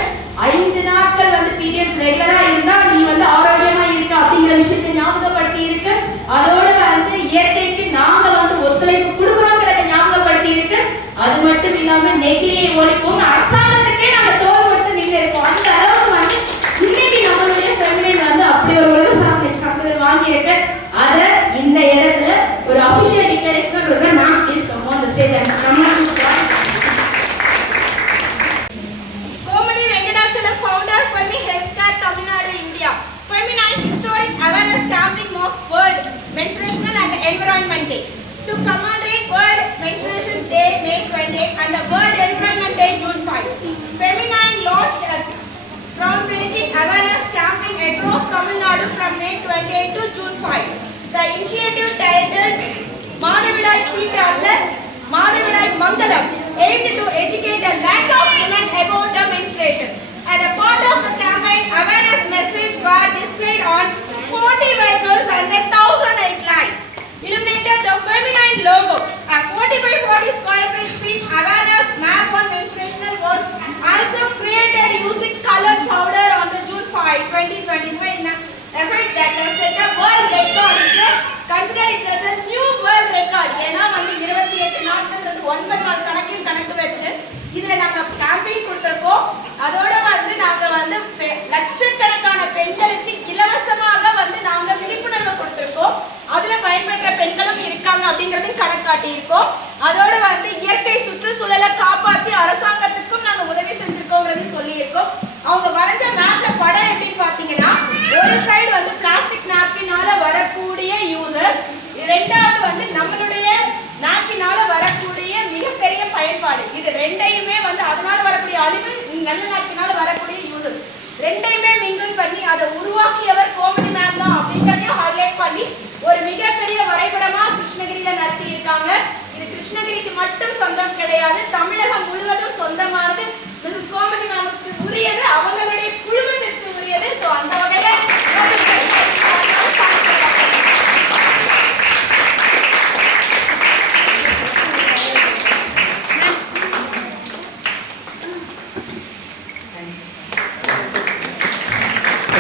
5 நாட்கள் வந்து பீரியட்ஸ் ரெகுலரா இருந்தா நீ வந்து ஆரோக்கியமா இருக்க அப்படிங்கிற விஷயத்தை ஞாபகப்படுத்தி இருக்கு. அதோட வந்து இயற்கைக்கு நாங்க வந்து ஒத்துழைப்பு கொடுக்குறோங்கிறத ஞாபகப்படுத்தி இருக்கு. அது மட்டும் இல்லாம நெகிழியை ஒழிப்போம் அரசாங்கத்துக்கே நாங்க தோல் கொடுத்து நின்று இருக்கோம். அந்த அளவுக்கு வந்து இன்னைக்கு நம்மளுடைய ஃபெமினைன் வந்து அப்படி ஒரு உலக சான்றிதழ் வாங்கி இருக்கு. அத இந்த இடத்துல ஒரு அபிஷியல் டிக்ளரேஷன் கொடுக்குறேன். நான் please come on the stage and come on to Komali Venkatachalam, founder Femi Healthcare Tamil Nadu, India. Feminized Historic Awareness Campaign marks World Menstruation and Environment Day. To commemorate World Menstruation Day May 20 and the World Environment Day June Tamil Nadu from May 28 to June 5. The initiative titled Madhavidai Theettalla Madhavidai Mangalam aimed to educate a lakh of women about the menstruation. As a part of the campaign, awareness message were displayed on 40 vehicles and 1,008 lights. Illuminated the feminine logo. A 40 by 40 square feet awareness map on menstruation was also created using colored powder on the June 5, 2025 in an effort that has set a world record. Consider it as a new world record. ஏன்னா வந்து 28 நாட்கள்ன்றது 9 நாள் கணக்கு வச்சு இதுல நாங்க campaign கொடுத்திருக்கோம். அதோட வந்து நாங்க வந்து லட்சக்கணக்கான பெண்களுக்கு இலவசமாக வந்து நாங்க விழிப்புணர்வு கொடுத்திருக்கோம். அதுல பயன்பெற்ற பெண்களும் இருக்காங்க அப்படிங்கறதையும் கணக்காட்டி இருக்கோம். அதோட வந்து இயற்கை சுற்றுச்சூழலை காப்பாத்தி அரசாங்கத்துக்கும் நாங்க உதவி செஞ்சிருக்கோம்ங்கறதையும் சொல்லி இருக்கோம். அவங்க வரைஞ்ச மேப்ல படம் எப்படின்னு பாத்தீங்கன்னா ஒரு சைடு வந்து பிளாஸ்டிக் நாப்கினால வரக்கூடிய யூசர்ஸ், ரெண்டாவது வந்து நம்மளுடைய நாப்கினால வரக்கூடிய மிகப்பெரிய பயன்பாடு. இது ரெண்டையுமே வந்து அதனால வரக்கூடிய அழிவு, நல்ல நாப்கினால வரக்கூடிய யூசர்ஸ் ரெண்டையுமே மிங்கிள் பண்ணி அதை உருவாக்கியவர் கோமதி மேம் தான் அப்படிங்கறதையும் ஹைலைட் பண்ணி ஒரு மிகப்பெரிய வரைபடமா கிருஷ்ணகிரியில நடத்தி இருக்காங்க. இது கிருஷ்ணகிரிக்கு மட்டும் சொந்தம் கிடையாது, தமிழகம் முழுவதும் சொந்தமானது. மிஸ்ஸஸ் கோமதி மேமுக்கு உரியது, அவங்களுடைய குழுவினருக்கு உரியது. ஸோ அந்த வகையில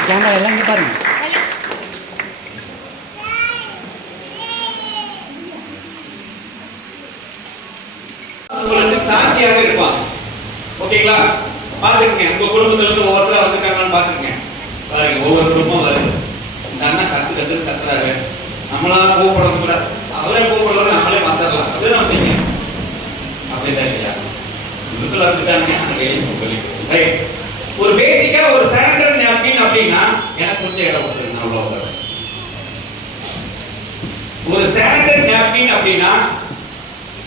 கேமரா எல்லாம் இங்கே பாருங்க. உங்களுக்கு சாட்சியாக இருப்பாங்க. ஓகேங்களா? பாத்துக்கங்க, உங்க குடும்பத்துல இருந்து ஒவ்வொருத்தரா வந்திருக்காங்கன்னு பாத்துக்கங்க. பாருங்க, ஒவ்வொரு குடும்பம் வருது. இந்த அண்ணா கத்துறாரு, நம்மளால கூப்பிடறது கூட அவரே கூப்பிடலாம், நம்மளே வந்துடலாம். அதுதான் நீங்க அப்படிதான் இல்லையா? இதுக்குள்ள இருந்துட்டாங்க அங்கே சொல்லி ரைட். ஒரு பேசிக்கா ஒரு சானிட்டரி நாப்கின் அப்படின்னா எனக்கு கொஞ்சம் இடம் கொடுத்துருங்க. அவ்வளோ ஒரு சானிட்டரி நாப்கின் அப்படின்னா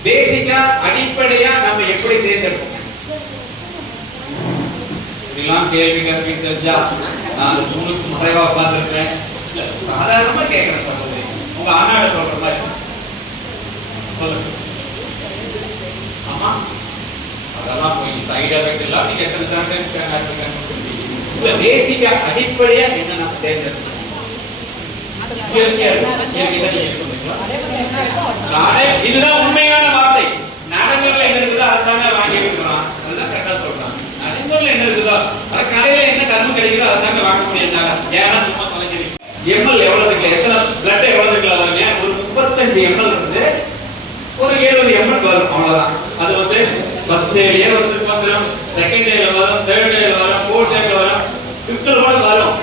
பேசிக்கா அடிப்படையா நம்ம எப்படி தேர்ந்தெடுப்போம்? இதெல்லாம் கேள்வி கேள்வி தெரிஞ்சா நான் உங்களுக்கு முறைவா உட்கார்ந்துருக்கேன். சாதாரணமா கேட்கிறேன் சகோதரி, உங்க அண்ணாட சொல்ற மாதிரி சொல்லுங்க. ஆமா, அதெல்லாம் போய் சைடு எஃபெக்ட் எல்லாம் நீங்க எத்தனை சானிட்டரி பேசிக்கா அடிப்படையா என்ன நம்ம தேர்ந்தெடுப்போம்? இதுதான் உண்மையான வார்த்தை. நடைமுறையில் என்ன இருக்குதோ அதுதாங்க வாங்கி இருக்கிறோம். அதுதான் கரெக்டா சொல்றாங்க. நடைமுறையில் என்ன இருக்குதோ அது கடையில என்ன கரும்பு கிடைக்குதோ அதுதாங்க வாங்க முடியும். ஏன்னா சும்மா தொலைஞ்சிருக்கு. எம்எல் எவ்வளவு இருக்கு, எத்தனை பிளட் எவ்வளவு இருக்குல்ல, ஒரு 35 எம்எல் இருந்து ஒரு 70 எம்எல் வரும். அவ்வளவுதான். அது வந்து ஃபர்ஸ்ட் டேலயே வந்துரும், செகண்ட் டேல வரும், தேர்ட் டேல வரும், ஃபோர்த் டேல வரும், ஃபிஃப்த் கூட வரும்.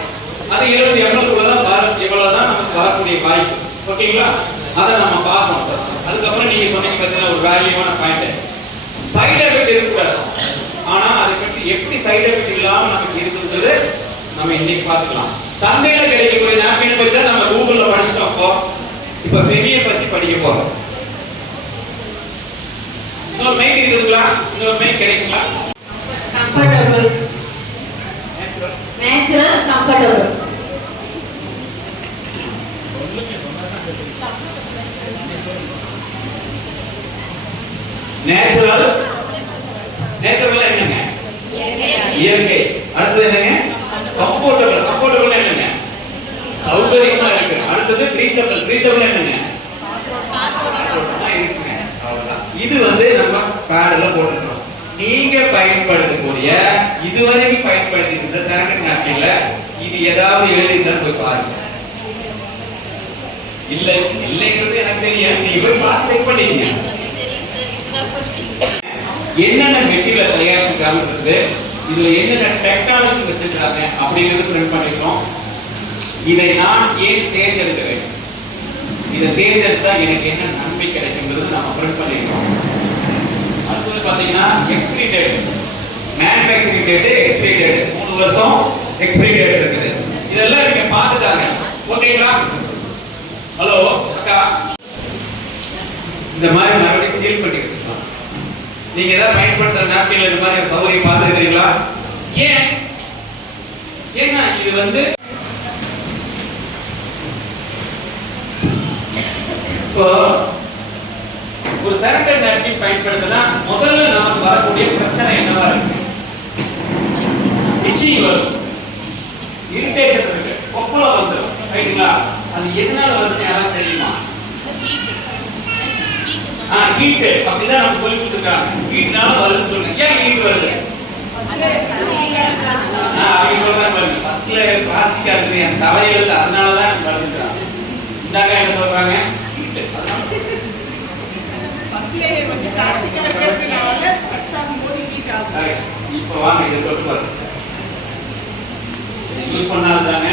அது 70 எம்எல் குள்ள தான் வரும். இவ்வளவுதான் நமக்கு வரக்கூடிய வாய்ப்பு. ஓகேங்களா? அதை நம்ம பார்க்கணும் ஃபர்ஸ்ட். அதுக்கப்புறம் நீங்க சொன்னீங்க பார்த்தீங்கன்னா ஒரு வேல்யூவான பாயிண்ட், சைடு எஃபெக்ட் இருக்கக்கூடாது. ஆனா அதை பற்றி எப்படி சைடு எஃபெக்ட் இல்லாம நமக்கு இருக்குன்றது நம்ம இன்னைக்கு பார்த்துக்கலாம். சந்தையில கிடைக்கக்கூடிய நாப்கின் பத்தி தான் நம்ம கூகுள்ல படிச்சிட்டோம். இப்போ பெரிய பத்தி படிக்க போறோம். இன்னொரு மைக் இருக்குங்களா? இன்னொரு மைக் கிடைக்குங்களா? Comfortable, natural, comfortable. Natural, natural என்னங்க? இயற்கை. அடுத்து என்னங்க? கம்ஃபர்டபிள். கம்ஃபர்டபிள் என்னங்க? சௌகரியமா இருக்கு. அடுத்தது பிரீத்தபிள். பிரீத்தபிள் என்னங்க? இது வந்து நம்ம கார்டுல போட்டுக்கிறோம். நீங்க பயன்படுத்தக்கூடிய இதுவரைக்கும் பயன்படுத்தி இருந்த சானிட்டரி நாப்கின்ல இது ஏதாவது எழுதிதான் போய் பாருங்க. இல்லை இல்லைங்கிறது எனக்கு தெரியும். நீ போய் பார்த்து செக் பண்ணிடுங்க. என்னென்ன மெட்டீரியல் தயாரிச்சிருக்காங்க, இதுல என்னென்ன டெக்னாலஜி வச்சிருக்காங்க அப்படிங்கிறது பிரிண்ட் பண்ணிக்கிறோம். இதை நான் ஏன் தேர்ந்தெடுக்க வேண்டும், இதை தேர்ந்தெடுத்தா எனக்கு என்ன நன்மை கிடைக்குங்கிறது நம்ம பிரிண்ட் பண்ணிக்கிறோம். அடுத்தது பாத்தீங்கன்னா expiry date, manufacturing date, expiry date 3 வருஷம் எக்ஸ்பிரி டேட் இருக்குது. இதெல்லாம் நீங்க பார்த்துட்டாங்க. ஓகேங்களா? ஹலோ அக்கா, இந்த மாதிரி மறுபடியும் சீல் பண்ணி வச்சுக்கலாம். நீங்க ஏதாவது பயன்படுத்துற நாப்கின்ல இந்த மாதிரி சௌகரியம் பார்த்துருக்கீங்களா? ஏன்? ஏன்னா இது வந்து இப்போ ஒரு சானிடரி நாப்கின் பயன்படுத்தினா முதல்ல நமக்கு வரக்கூடிய பிரச்சனை என்னவா இருக்கு? இச்சிங் வரும், இரிட்டேஷன் இருக்கு, கொப்பளம் வந்துடும். ரைட்டுங்களா? அது எதனால வருதுன்னு யாராவது தெரியுமா? ஹீட். அப்படிதான் நம்ம சொல்லி கொடுத்துருக்காங்க. ஹீட்னால வருதுன்னு சொல்லுங்க. ஏன் ஹீட் வருது? அவங்க சொல்றாங்க பாருங்க, ஃபர்ஸ்ட்ல பிளாஸ்டிக்கா இருக்குது, என் தலையெழுத்து, அதனாலதான் வருதுன்றாங்க. இந்தாக்கா என்ன சொல்றாங்க? ஹீட். இப்போ வாங்க இதை தொட்டு பாருங்க. யூஸ் பண்ணாதாங்க,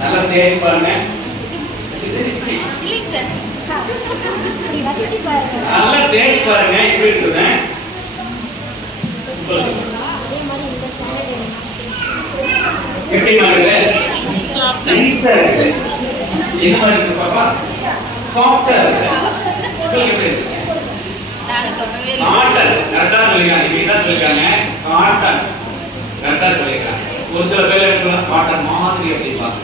நல்லா தேய்ச்சி பாருங்க. நல்லா தேய்ச்சி பாருங்க எப்படி இருக்குதுன்னு. எப்படி இருக்குது? நைஸா இருக்கு. என்ன மாதிரி இருக்கு பாப்பா? சாஃப்டா இருக்கு. எப்படி இருக்கு? காட்டன். கரெக்டா சொல்லிருக்காங்க. இப்படிதான் சொல்லிருக்காங்க. காட்டன். கரெக்டா சொல்லிருக்காங்க. ஒரு சில பேர் என்ன காட்டன் மாதிரி அப்படிப்பாங்க.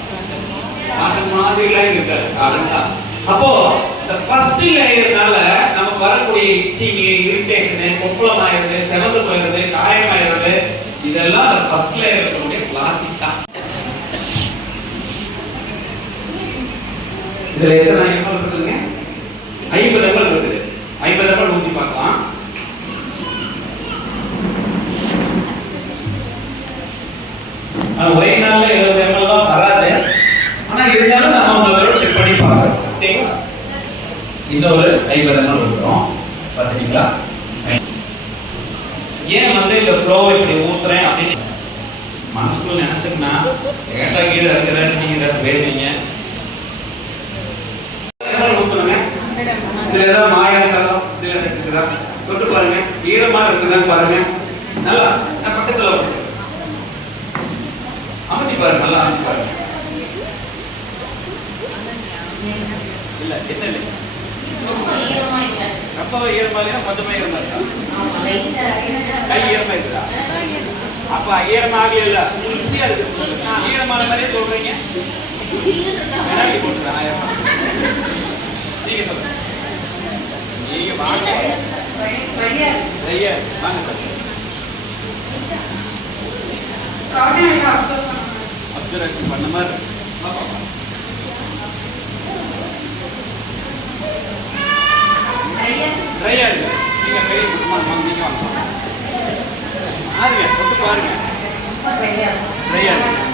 காட்டன் மாதிரிலாம் இருக்காது. காட்டன். அப்போ இந்த ஃபர்ஸ்ட் லேயர்னால நமக்கு வரக்கூடிய இச்சிங், இரிட்டேஷன், கொப்பளம் ஆயிடுது, செவந்து போயிடுது, காயம் ஆயிடுது, இதெல்லாம் அந்த ஃபர்ஸ்ட் லேயர்ல இருக்கக்கூடிய பிளாஸ்டிக் தான். இதுல எத்தனை எம்எல் இருக்குதுங்க? 50 ml இருக்குது. 50 ml ஊத்தி பார்க்கலாம். ஒரே நாள்ல 70 ml தான் வராது. ஆனா இருந்தாலும் நம்ம உங்களோட செக் பண்ணி பார்க்கலாம். ஓகேங்களா? இன்னொரு 50 ml ஊத்துறோம். பாத்தீங்களா? ஏன் வந்து இந்த ஃப்ளோவை இப்படி ஊத்துறேன் அப்படின்னு மனசுக்குள்ள நினைச்சீங்கன்னா கேட்டா கீழே இருக்கிறது நீங்க பேசுவீங்க. இதுல ஏதாவது மாயம் கலம் இதுல இருக்குதா தொட்டு பாருங்க. ஈரமா இருக்குதான்னு பாருங்க. நல்லா நான் பக்கத்துல அமர்த்தி பாருங்க. நல்லா அமர்த்தி பாருங்க. இல்ல என்ன இல்லை ரொம்பவே ஈரமா இல்லையா? கொஞ்சமே ஈரமா இருக்கா? கை ஈரமா இருக்குதா? அப்ப ஈரமா ஆகல ஈஸியா இருக்கு. ஈரமான மாதிரியே சொல்றீங்க. போட்டுதான் நீங்க சொல்லுங்க. நீங்க வாங்க வாங்க சார். அப்சர்வேஷன் பண்ண மாதிரி ட்ரையா இருக்கு. நீங்க பெரிய குடும்பம் நீங்க வாங்க பாருங்க, தொட்டு பாருங்க. ட்ரையா இருக்கு.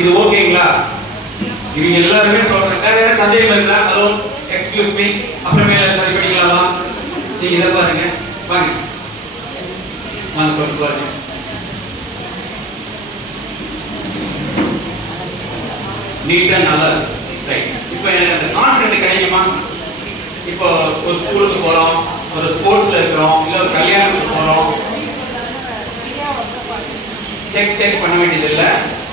இது ஓகேங்களா? இது எல்லாருமே சொல்றாங்க. வேற சந்தேகம் இருக்கா? ஹலோ எக்ஸ்கியூஸ் மீ, அப்புறமே சரி பண்ணிக்கலாம். நீங்க இத பாருங்க. வாங்க வாங்க தொட்டு பாருங்க. நீட்டா நல்லா இருக்கு. ரைட். இப்போ எனக்கு அந்த கான்ஃபிடன்ட் கிடைக்குமா? இப்போ ஒரு ஸ்கூலுக்கு போறோம், ஒரு ஸ்போர்ட்ஸ்ல இருக்கிறோம், இல்ல ஒரு கல்யாணத்துக்கு போறோம், செக் பண்ண வேண்டியது இல்ல,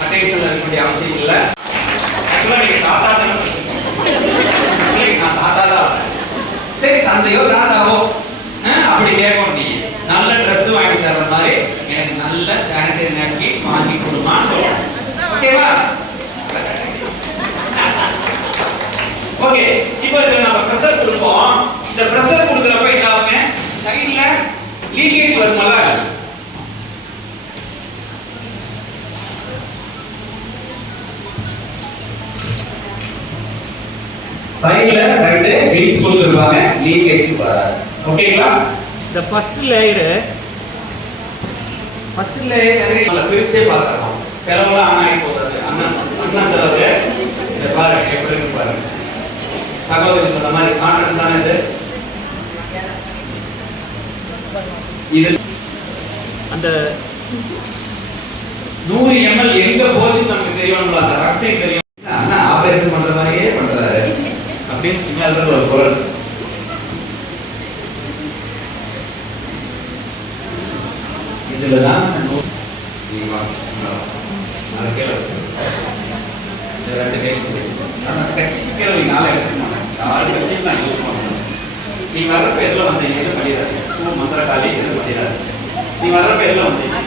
அட்டென்ஷன்ல இருக்க வேண்டிய அவசியம் இல்ல. நீங்க தாத்தா தான் நான் தாத்தா தான் சரி தந்தையோ தாத்தாவோ அப்படி கேட்போம். நீ நல்ல ட்ரெஸ் வாங்கி தர்ற மாதிரி எனக்கு நல்ல சானிடரி நாப்கின் வாங்கி கொடுமா. ஓகேவா? ஓகே. இப்போ இதுல நம்ம பிரஷர் கொடுப்போம். இந்த பிரஷர் கொடுக்கறப்ப என்ன ஆகுங்க? சைடுல லீக்கேஜ் வரும்ல. சைடுல ரெண்டு கிளிஸ் கொடுத்துருப்பாங்க, லீக்கேஜ் வராது. ஓகேங்களா? இந்த ஃபர்ஸ்ட் லேயர் நல்லா பிரிச்சே பார்க்கறோம். செலவுலாம் ஆனாகி போகுது. அண்ணா செலவு இத பாருங்க எப்படி இருக்கு பாருங்க. சகோதரி சொன்ன மாதிரி காட்டன் தானே இது. இது அந்த 100 ml எங்க போச்சு நமக்கு தெரியணும்ல, அந்த ரகசியம் தெரியும். அண்ணா ஆபரேஷன் பண்ற மாதிரியே பண்றாரு அப்படின்னு பின்னால ஒரு பொருள். இதுலதான் கீழே வச்சிருக்கேன். ரெண்டு கை கட்சிக்கு கீழே நாளை எடுக்க மாட்டேன். 6 கட்சியும் நான் யூஸ் பண்ணுறேன். நீ வர்றப்ப எதில் வந்தீங்க? எது பண்ணிடாது. மந்திரகாளி எது பண்ணிடாது. நீ வர்றப்ப எதில் வந்தீங்க?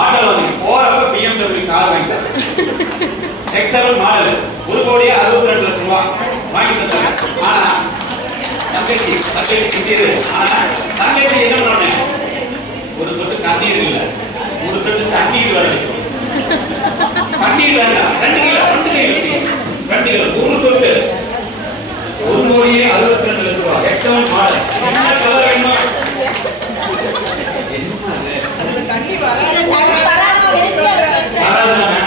ஆட்டோல வந்தீங்க. போறப்ப BMW கார் வாங்கிட்டாரு. XL மாடல் 1,62,00,000 ரூபாய். வாங்கி தந்தாங்க. ஆனா தங்கச்சி கிட்டியது. ஆனா தங்கச்சி என்ன பண்ணேன், ஒரு சொட்டு தண்ணீர் இல்ல, ஒரு சொட்டு தண்ணீர் வர வைக்கும். தண்ணீர் வேண்டாம், 2 கிலோ ஒரு சொட்டு 1,62,00,000 எக்ஸலன்ட் மாடல். என்ன கலர் வேணுமா? என்ன அது? தண்ணி வராது. வராதுதானே?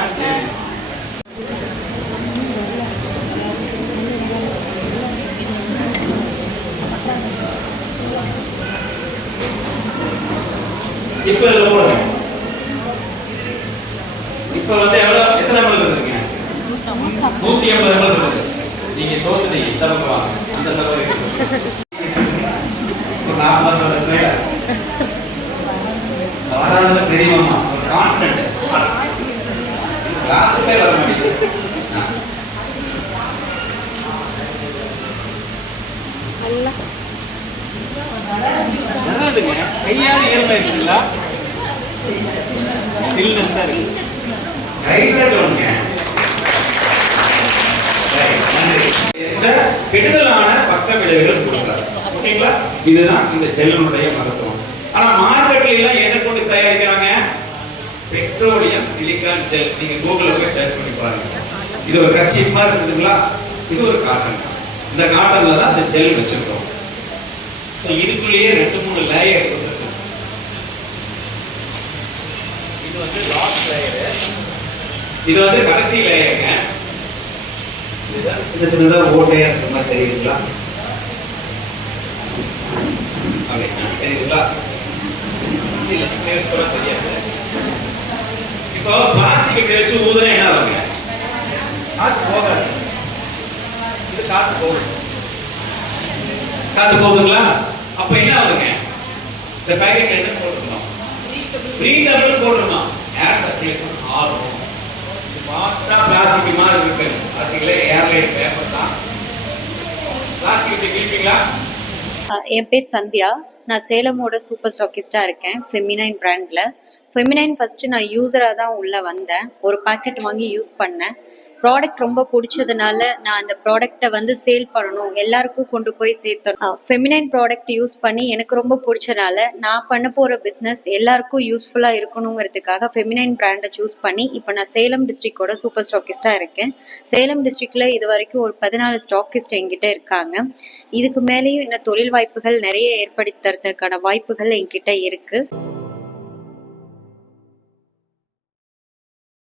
இப்ப இதுல போடுங்க. இப்ப வந்து எவ்வளவு, எத்தனை ml இருக்குங்க? 150 ml இருக்கு. நீங்க தோத்துட்டீங்க. இந்த பக்கம் வாங்க. அந்த சகோதரி ஒரு 40 வருஷத்துல வராதுல தெரியுமா? ஒரு கான்ஃபிடென்ட். கிளாஸ்ல வர மாட்டேங்குது. வராதுங்க. கையால ஈரமா இருக்குங்களா? சில்னஸ் தான் இருக்கு. ஹைட்ரேட் பண்ணுங்க. இந்த கெடுதலான பக்க விளைவுகள் கொடுக்காது. ஓகேங்களா? இதுதான் இந்த ஜெல்லுடைய மருத்துவம். ஆனா மார்க்கெட்ல எல்லாம் எதை கொண்டு தயாரிக்கிறாங்க? Petroleum silicon gel. நீங்க கூகுள்ல போய் சர்ச் பண்ணி பாருங்க. இது ஒரு கர்ச்சீஃப் மாதிரி இருக்குதுங்களா? இது ஒரு காட்டன். இந்த காட்டன்ல தான் இந்த ஜெல் வச்சிருக்கோம். சோ இதுக்குள்ளேயே 2-3 லேயர் இருக்கு. இது வந்து லாஸ்ட் லேயர். இது வந்து கடைசி லேயர்ங்க. இதுதான் சின்ன சின்னதா ஓட்டையா இருக்கிற மாதிரி தெரியுதுங்களா? அப்படின்னா தெரியுதுங்களா? இல்ல பேர் சொல்ல தெரியாது. இப்போ பிளாஸ்டிக் வச்சு ஊதுனா என்ன ஆகுங்க? காத்து போகாது. இது காத்து போகுது. காத்து போகுதுங்களா? அப்ப என்ன ஆகுங்க? இந்த பாக்கெட் என்ன போட்டுக்கணும்? பிரீதபிள் போட்டுக்கணும். ஏர் சர்க்குலேஷன் ஆகும். பார்த்தா பிளாஸ்டிக் மாதிரி இருக்கு. பிளாஸ்டிக்ல ஏர்லைட் பேப்பர் தான். பிளாஸ்டிக் கிளீனிங்களா? என் பேர் சந்தியா. நான் சேலமோட சூப்பர் ஸ்டாக்கிஸ்டாக இருக்கேன், ஃபெமினைன் பிராண்டில். ஃபெமினைன் ஃபஸ்ட்டு நான் யூஸராக தான் உள்ளே வந்தேன். ஒரு பேக்கெட் வாங்கி யூஸ் பண்ணேன். ப்ராடக்ட் ரொம்ப பிடிச்சதுனால நான் அந்த ப்ராடக்டை வந்து சேல் பண்ணணும், எல்லாருக்கும் கொண்டு போய் சேர்த்தணும். ஃபெமினைன் ப்ராடக்ட் யூஸ் பண்ணி எனக்கு ரொம்ப பிடிச்சனால நான் பண்ண போகிற பிஸ்னஸ் எல்லாருக்கும் யூஸ்ஃபுல்லாக இருக்கணுங்கிறதுக்காக ஃபெமினைன் பிராண்டை சூஸ் பண்ணி இப்போ நான் சேலம் டிஸ்ட்ரிக்டோட சூப்பர் ஸ்டாக்கிஸ்டாக இருக்கேன். சேலம் டிஸ்ட்ரிக்டில் இது வரைக்கும் ஒரு 14 ஸ்டாக்கிஸ்ட் என்கிட்ட இருக்காங்க. இதுக்கு மேலேயும் இன்னும் தொழில் வாய்ப்புகள் நிறைய ஏற்படுத்துறதுக்கான வாய்ப்புகள் என்கிட்ட இருக்குது.